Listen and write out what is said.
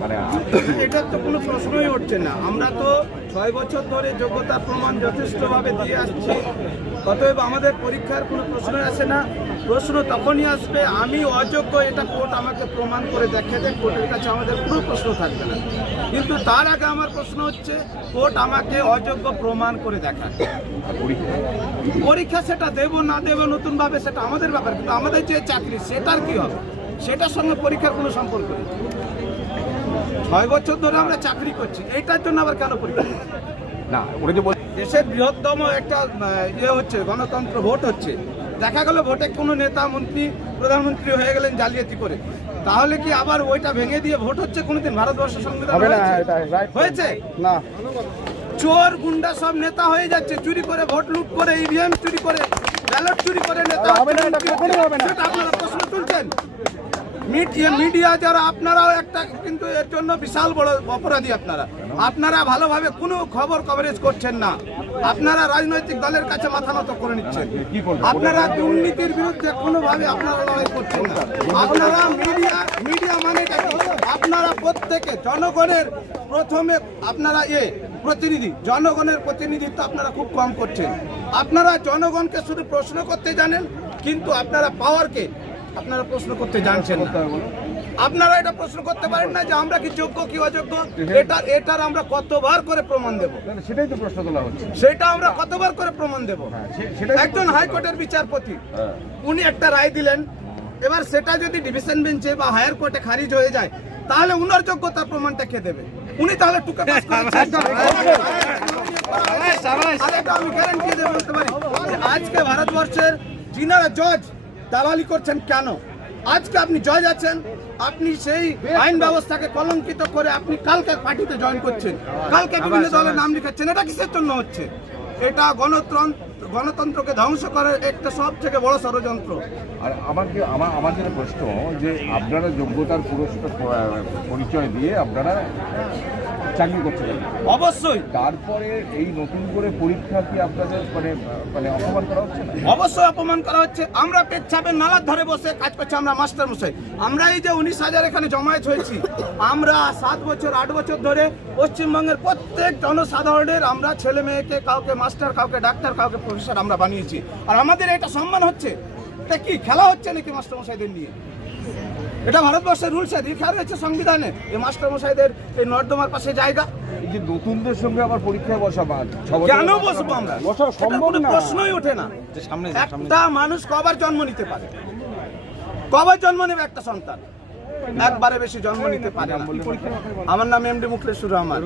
মানে এটার তো কোনো প্রশ্নই উঠছে না। আমরা তো ছয় বছর ধরে যোগ্যতা প্রমাণ যথেষ্টভাবে দিয়ে আসছি। অতএব আমাদের পরীক্ষার কোনো প্রশ্ন আসে না। প্রশ্ন তখনই আসবে, আমি অযোগ্য, এটা কোর্ট আমাকে প্রমাণ করে দেখে দেয় কোর্টের কাছে আমাদের কোনো প্রশ্ন থাকবে না। কিন্তু তার আগে আমার প্রশ্ন হচ্ছে, কোর্ট আমাকে অযোগ্য প্রমাণ করে দেখায় পরীক্ষা সেটা দেবো না দেবো, নতুনভাবে সেটা আমাদের ব্যাপার, কিন্তু আমাদের যে চাকরি, সেটার কি হবে? সেটার সঙ্গে পরীক্ষার কোনো সম্পর্ক নেই। ছয় বছর ধরে আমরা চাকরি করছি। এইটার জন্য আবার কেন পরীক্ষা না ওটা যে দেশের বৃহত্তম একটা ইয়ে হচ্ছে গণতন্ত্র ভোট হচ্ছে। দেখা গেল ভোটে কোনো নেতা মন্ত্রী প্রধানমন্ত্রী হয়ে গেলেন জালিয়াতি করে। তাহলে কি আবার ওইটা ভেঙে দিয়ে ভোট হচ্ছে? কোনোদিন ভারতবর্ষ সংবিধান হয়েছে? না। চোর গুন্ডা সব নেতা হয়ে যাচ্ছে। চুরি করে ভোট লুট করে ইভিএম চুরি করে ব্যালট চুরি করে নেতা আপনারা প্রশ্ন তুলছেন? মিডিয়া মিডিয়া যারা আপনারাও একটা কিন্তু এর জন্য বিশাল বড় অপরাধী আপনারা। আপনারা ভালোভাবে কোনো খবর কভারেজ করছেন না। আপনারা রাজনৈতিক দলের কাছে মাথা নত করে নিচ্ছেন। আপনারা দুর্নীতির বিরুদ্ধে কোনোভাবে আপনারা লড়াই করছেন না। আপনারা মিডিয়া মিডিয়া মানে? আপনারা প্রত্যেকে জনগণের প্রথমে আপনারা এ প্রতিনিধি জনগণের প্রতিনিধিত্ব আপনারা খুব কম করছেন। আপনারা জনগণকে শুধু প্রশ্ন করতে জানেন কিন্তু আপনারা পাওয়ারকে আপনারা প্রশ্ন করতে জানছেন আপনারা এটা প্রশ্ন করতে পারেন না যে আমরা কি যোগ্য কি অযোগ্য? এটা এটার আমরা কতবার করে প্রমাণ দেব? সেটাই তো প্রশ্ন তোলা হচ্ছে। সেটা আমরা কতবার করে প্রমাণ দেব? হ্যাঁ, একজন হাইকোর্টের বিচারপতি হ্যাঁ। উনি একটা রায় দিলেন এবার সেটা যদি ডিভিশন বেঞ্চে বা হায়ার কোর্টে খারিজ হয়ে যায় তাহলে উনার যোগ্যতার প্রমাণটা কে দেবে? উনি তাহলে টুকে পাস করেছেন আমি গ্যারান্টি দিয়ে বলতে পারি। আজকে ভারতবর্ষের যিনারা জজ দালালি করছেন কেন? আজকে আপনি জজ আছেন আপনি সেই আইন ব্যবস্থাকে কলঙ্কিত করে আপনি কালকে পার্টিতে জয়েন করছেন। কালকে বিভিন্ন দলের নাম লিখাচ্ছেন এটা কিসের জন্য হচ্ছে? এটা গণতন্ত্র গণতন্ত্রকে ধ্বংস করার একটা সব থেকে বড় ষড়যন্ত্র। আর আমাকে আমার আমার যেটা প্রশ্ন, যে আপনারা যোগ্যতার পুরস্কার পরিচয় দিয়ে আপনারা চাকরি করতে পারেন অবশ্যই। তারপরে এই নতুন করে পরীক্ষা কি আপনাদের মানে মানে অপমান করা হচ্ছে না? অবশ্যই অপমান করা হচ্ছে। আমরা পেচ্ছাপের নালার ধরে বসে কাজ করছি আমরা মাস্টার মশাই। আমরা এই যে উনিশ হাজার এখানে জমায়েত হয়েছি আমরা সাত বছর আট বছর ধরে পশ্চিমবঙ্গের প্রত্যেক জনসাধারণের আমরা ছেলে মেয়েকে কাউকে মাস্টার কাউকে ডাক্তার কাউকে প্রফেসর আমরা বানিয়েছি। আর আমাদের এটা সম্মান হচ্ছে। এটা কি খেলা হচ্ছে নাকি মাস্টার মশাইদের নিয়ে? এটা ভারতবর্ষের রুলস লেখা রয়েছে সংবিধানে। এই মাস্টারমশাইদের এই নর্দমার পাশে জায়গা। এই যে নতুনদের সঙ্গে আবার পরীক্ষায় বসা বা ছ বছর কেন বসবো আমরা? বসা সম্ভব না। প্রশ্নই ওঠে না। সামনে একটা মানুষ কবার জন্ম নিতে পারে? কবার জন্ম নেবে একটা সন্তান? একবারে বেশি জন্ম নিতে পারে আমার নাম এম এমডি মুখলেশ্বর রহমান।